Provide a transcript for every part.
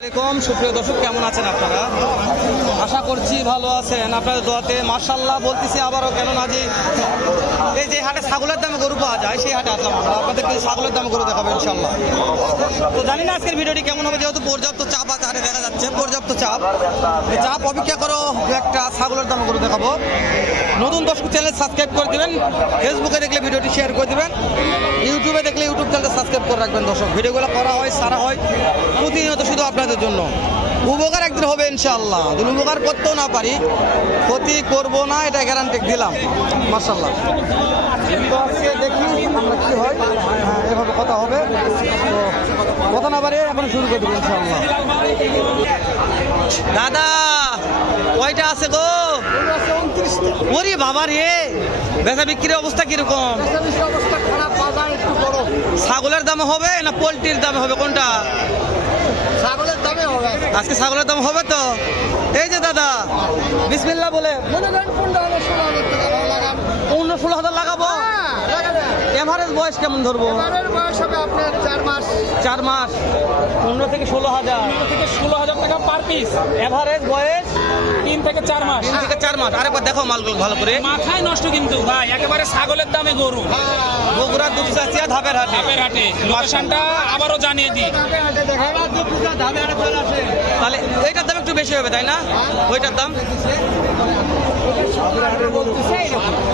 সুপ্রিয় দর্শক, কেমন আছেন আপনারা? আশা করছি ভালো আছেন। আপনাদের দোয়াতে মার্শাল্লাহ বলতেছি আবারও কেন না যে এই যে হাটে ছাগলের দামে গরু পাওয়া যায়, সেই হাটে আসলাম আমরা। আপনাদেরকে ছাগলের দামে গরু দেখাবো ইনশাল্লাহ তো জানি না আজকের ভিডিওটি কেমন হবে, যেহেতু পর্যাপ্ত চাপ আছে, হাটে দেখা যাচ্ছে পর্যাপ্ত চাপ। চাপ অপেক্ষা করো একটা ছাগলের দামে গরু দেখাবো। নতুন দর্শক চ্যানেল সাবস্ক্রাইব করে দিবেন, ফেসবুকে দেখলে ভিডিওটি শেয়ার করে দিবেন, ইউটিউবে দেখলে ইউটিউব চ্যানেলটা সাবস্ক্রাইব করে রাখবেন দর্শক। ভিডিওগুলো করা হয়, সারা হয়, প্রতিনিয়ত শুধু আপনাদের জন্য। উপকার একদিন হবে ইনশাআল্লাহ। যদি উপকার করতেও না পারি ক্ষতি করব না এটা গ্যারান্টি দিলাম। মার্শাল্লাহ তো আজকে দেখি আমরা কি হয়। হ্যাঁ, এভাবে কথা হবে। তো কথা না পারে এখন শুরু করে দেবো ইনশাআল্লাহ। দাদা কয়টা আছে গো? ওরে বাবা রে বেচা বিক্রির অবস্থা কীরকম? ছাগলের দাম হবে না পোলট্রির দাম হবে কোনটা? ছাগলের দামে হবে। আজকে ছাগলের দাম হবে তো? এই যে দাদা বিসমিল্লা বলে। মনে করেন পনেরো হাজার ষোলো হাজার টাকা ভালো পনেরো ষোলো হাজার লাগাবো? হ্যাঁ, এভারেজ বয়স কেমন ধরবো? এবারের বয়স হবে আপনার চার মাস। চার মাস। পনেরো থেকে ষোলো হাজার। থেকে ষোলো হাজার পিস। এভারেজ বয়স তিন থেকে চার মাস। তিন থেকে চার মাস। আরেকবার দেখো মালগুলো ভালো করে। মাথায় নষ্ট কিন্তু ভাই। একেবারে ছাগলের দামে গরু। বগুড়া দুপচাচিয়া ধাপের হাটে। ধাপের হাটে। লোকেশনটা আবারও জানিয়ে দিই। তাহলে এইটার দাম একটু বেশি হবে তাই না? ওইটার দাম?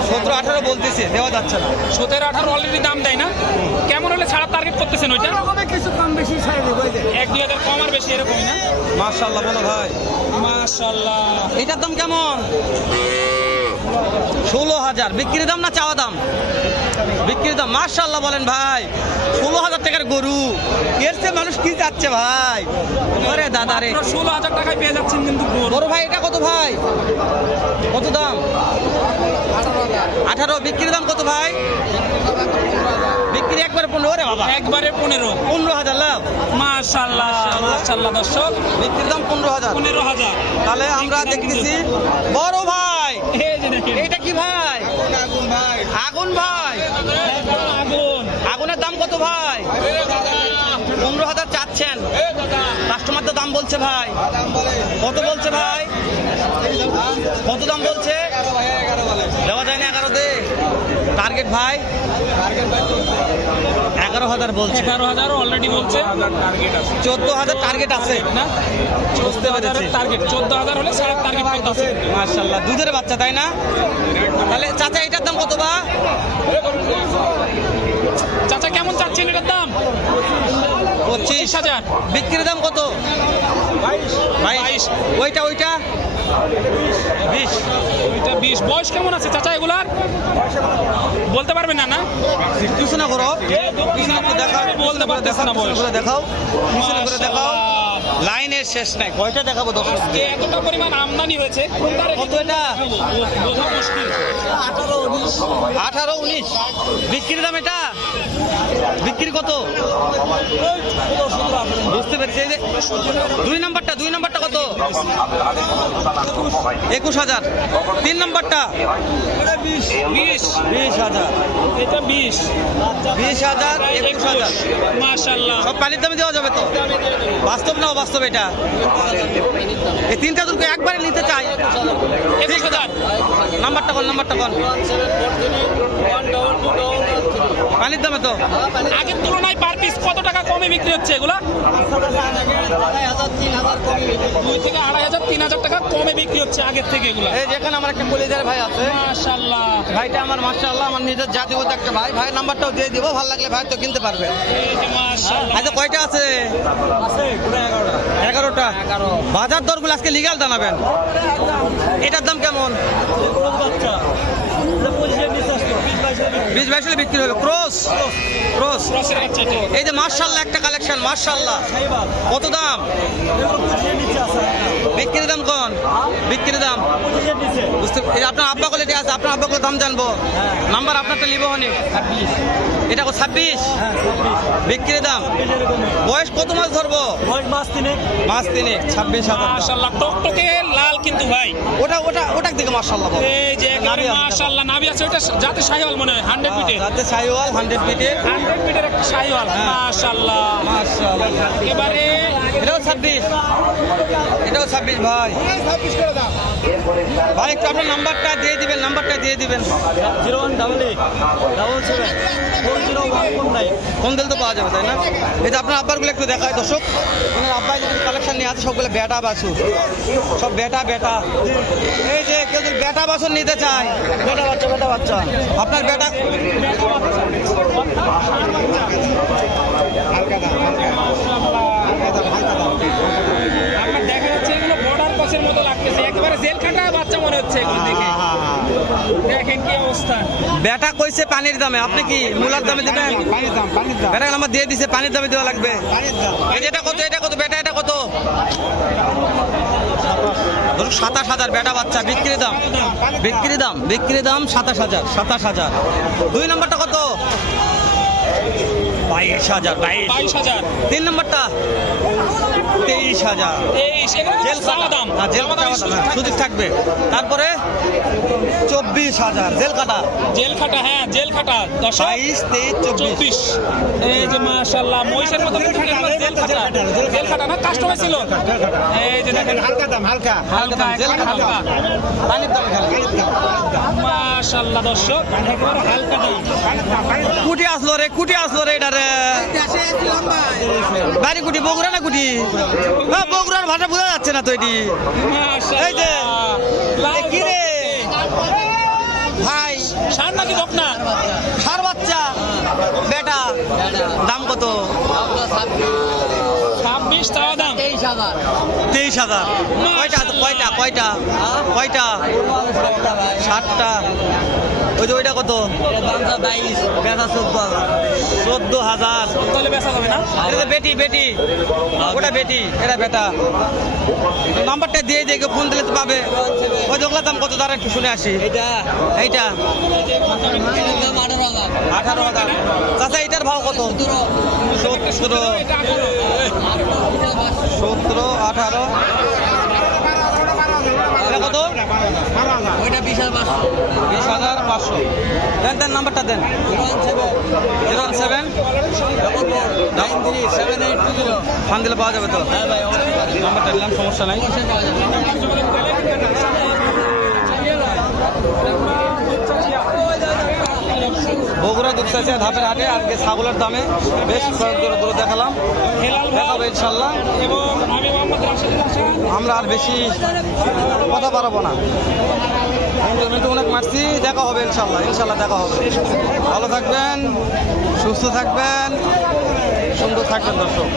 সতেরো আঠারো বলতেছে দেওয়া যাচ্ছে না। সতেরো আঠারো অলরেডি দাম দেয় না। কেমন হলে ছাড়া টার্গেট করতেছেন ওইটা? কিছু কম বেশি। এক দুই হাজার কম আর বেশি এরকমই না? মার্শাল্লাহ বলো ভাই। মার্শাল্লাহ এটার দাম কেমন? ষোলো হাজার। বিক্রির দাম না চাওয়া দাম? বিক্রির দাম মার্শাল্লাহ বলেন ভাই। ষোলো হাজার টাকার গরু। এর চেয়ে মানুষ কি চাচ্ছে ভাই? আরে দাদা রে। ষোলো হাজার টাকায় পেয়ে যাচ্ছেন কিন্তু বড় ভাই এটা কত ভাই? কত দাম? আঠারো বিক্রির দাম কত ভাই? বিক্রি একবারে পনেরো রে বাবা। একবারে পনেরো। পনেরো হাজার লাভ। মাশাল্লাহ মাশাল্লাহ দর্শক। বিক্রির দাম পনেরো হাজার। পনেরো হাজার। তাহলে আমরা দেখতেছি বড় ভাই এটা কি ভাই? আগুন ভাই। আগুন আগুনের দাম কত ভাই? পনেরো হাজার চাচ্ছেন। কাস্টমার তো দাম বলছে ভাই। কত বলছে ভাই? কত দাম বলছে দেওয়া যায় না এগারো দে টার্গেট ভাই? এগারো হাজার বলছে। এগারো হাজার অলরেডি বলছে। চোদ্দ হাজার টার্গেট আছে। না? বুঝতে পেরেছি। টার্গেট চোদ্দ হাজার হলে সাড়ে টার্গেট করতেছে মার্শাল্লাহ দুধের বাচ্চা তাই না? তাহলে চাচা এটার দাম কত বা? চাচা কেমন চাচ্ছেন এটার দাম? পঁচিশ। পঁচিশ হাজার। বিক্রির দাম কত? বাইশ। বাইশ। ওইটা ওইটা? বিশ। এটা বিশ। বয়স কেমন আছে চাচা এগুলার? বলতে পারবেন না না? কিছু না করো। বলতে পারতেছে না বয়স। দেখাও। দেখাও। লাইনের শেষ নাই। কয়টা দেখাবো দর্শক যে এতটা পরিমাণ আমদানি হয়েছে। কত এটা? বোঝা মুশকিল। আঠারো উনিশ। বিক্রির দাম এটা? বিক্রি কত? বুঝতে পেরেছি এই যে দুই নাম্বারটা দুই নাম্বারটা কত? একুশ হাজার। তিন নাম্বারটা? বিশ। হাজার। এটা বিশ। বিশ হাজার একুশ হাজার। মাশাল্লাহ সব পানির দামে দেওয়া যাবে তো? বাস্তব না বাস্তব এটা? এই তিনটা একবারে নিতে চাই। একুশ হাজার। নাম্বারটা কোন নাম্বারটা কোন পানির দামে তো আগের তুলনায় পার পিস কত টাকা কমে বিক্রি হচ্ছে এগুলা? দুই থেকে আড়াই হাজার তিন হাজার টাকা কমে বিক্রি হচ্ছে আগের থেকে এগুলা। এই যেখানে আমার একটা কলেজের ভাই আছে। মাশাল্লাহ ভাইটা আমার মাশাআল্লাহ আমার নিজের জাতীয় একটা ভাই। ভাইয়ের নাম্বারটাও দিয়ে দিব ভালো লাগলে ভাই তো কিনতে পারবে। মাশাল্লাহ আচ্ছা কয়টা আছে? এগারোটা। বাজার দরগুলো আজকে লিগাল জানাবেন। এটার দাম কেমন? বিশ বাইশ হলে বিক্রি হবে ক্রস ক্রস। এই যে মার্শাল্লাহ একটা কালেকশন মার্শাল্লাহ কত দাম? বিক্রির দাম কোন? বিক্রির দাম। বুঝতে এই যে আপনার আব্বা কোয়ালিটি আছে আপনার আব্বা দাম জানব। নাম্বার আপনারটা নিবো হনি এটা ছাব্বিশ? বিক্রির দাম। বয়স কত মাস ধরবো? মাস তিনে ছাব্বিশ হাজার কিন্তু ভাই। ওটা ওটা ওটা দিকে মাশাআল্লাহ এই যে নাভি আছে। মাশাল্লাহ নাভি আছে। ওটা যাতে শাহিওয়াল মনে হয় হান্ড্রেড ফিটে যাতে সাইওয়াল হান্ড্রেড ফিটে হান্ড্রেড ফিটের একটা শাহিওয়াল মাশাআল্লাহ। মাশাআল্লাহ। মার্শাল্লাহ এবারে এটাও ছাব্বিশ। এটাও ছাব্বিশ ভাই। ভাই একটু আপনার নাম্বারটা দিয়ে দিবেন নাম্বারটা দিয়ে দিবেন। Zero one double eight double seven four zero one nine. Phone দিলে তো পাওয়া যাবে তাই না? এই যে আপনার আব্বারগুলো একটু দেখায় দর্শক। ওনার আব্বাই যদি কালেকশন নিয়ে আছে সবগুলো বেটা বাছুর। সব বেটা বেটা। এই যে কেউ যদি বেটা বাছুর নিতে চায় বেটা বাচ্চা বেটা বাচ্চা। আপনার বেটা আপনার দেখা যাচ্ছে এগুলো বর্ডার পাসের মতো লাগতেছে। একেবারে জেল বাচ্চা মনে হচ্ছে এগুলো দেখে। দেখেন কি অবস্থা। বেটা কইছে পানির দামে। আপনি কি মূলার দামে দিবেন? পানির দাম পানির দাম বেটা আমার দিয়ে দিছে পানির দামে দেওয়া লাগবে। পানির দাম। এটা কত এটা কত বেটা এটা কত? ধরুন সাতাশ হাজার বেটা বাচ্চা বিক্রি দাম। বিক্রি দাম বিক্রি দাম সাতাশ হাজার সাতাশ হাজার। দুই নম্বরটা কত? বাইশ হাজার বাইশ। হাজার। তিন নম্বরটা? তেইশ হাজার। তেইশ জেল চাওয়া দাম। হ্যাঁ, জেল কাটা হ্যাঁ, সুযোগ থাকবে। তারপরে চব্বিশ হাজার জেল কাটা। জেল খাটা হ্যাঁ জেল খাটা দশ বাইশ তেইশ চব্বিশ। এই যে মাশাল্লাহ মহিষের মতো জেল খাটা জেল খাটা না কাস্টমার ছিল। এই যে দেখেন। হালকা দাম হালকা। হালকা দাম জেল হালকা, কাটা। হালকা। পানির দাম মাশাল্লাহ দর্শক হালকা দাম। কুটি আসলো রে কুটি আসলো রে এটা রে। বাড়ি কুটি বগুড়া না কুটি? হ্যাঁ বগুড়ার ভাষা বোঝা যাচ্ছে না তো এটি। এই যে, লাল এ কি রে? ভাই সার নাকি বকনা সার বাচ্চা। বেটা দাম কত? ছাব্বিশ চাওয়া দাম। তেইশ হাজার। কয়টা কয়টা কয়টা? কয়টা? ষাটটা। ওই যে ওইটা কত? বেটা চোদ্দ হাজার। চোদ্দ হাজার। তাহলে বেচা যাবে না? এটা বেটি বেটি। ওটা বেটি এটা বেটা। নাম্বারটা দিয়ে দিয়ে ফোন দিলে তো পাবে। ওই ওগুলো দাম কত? তারা একটু শুনে আসি। এইটা। এইটা। আঠারো হাজার। চাচা এইটার ভাও কত? সতেরো। এটা আঠারো। সতেরো আঠারো। এটা কত? বিশ হাজার। পাঁচশো। দেন দেন, নাম্বারটা দেন। Zero one seven. ফান দিলে পাওয়া যাবে তো নাম্বারটা দিলাম, সমস্যা নাই। বগুড়া ধাপের হাটে আজকে ছাগলের দামে বেশ কয়েক দূরে দূরে দেখালাম। দেখাবো ইনশাল্লাহ। আমরা আর বেশি কথা পারব না। মিন্টু অনেক মারছি দেখা হবে ইনশাল্লাহ ইনশাল্লাহ দেখা হবে। ভালো থাকবেন সুস্থ থাকবেন সুন্দর থাকবেন দর্শক।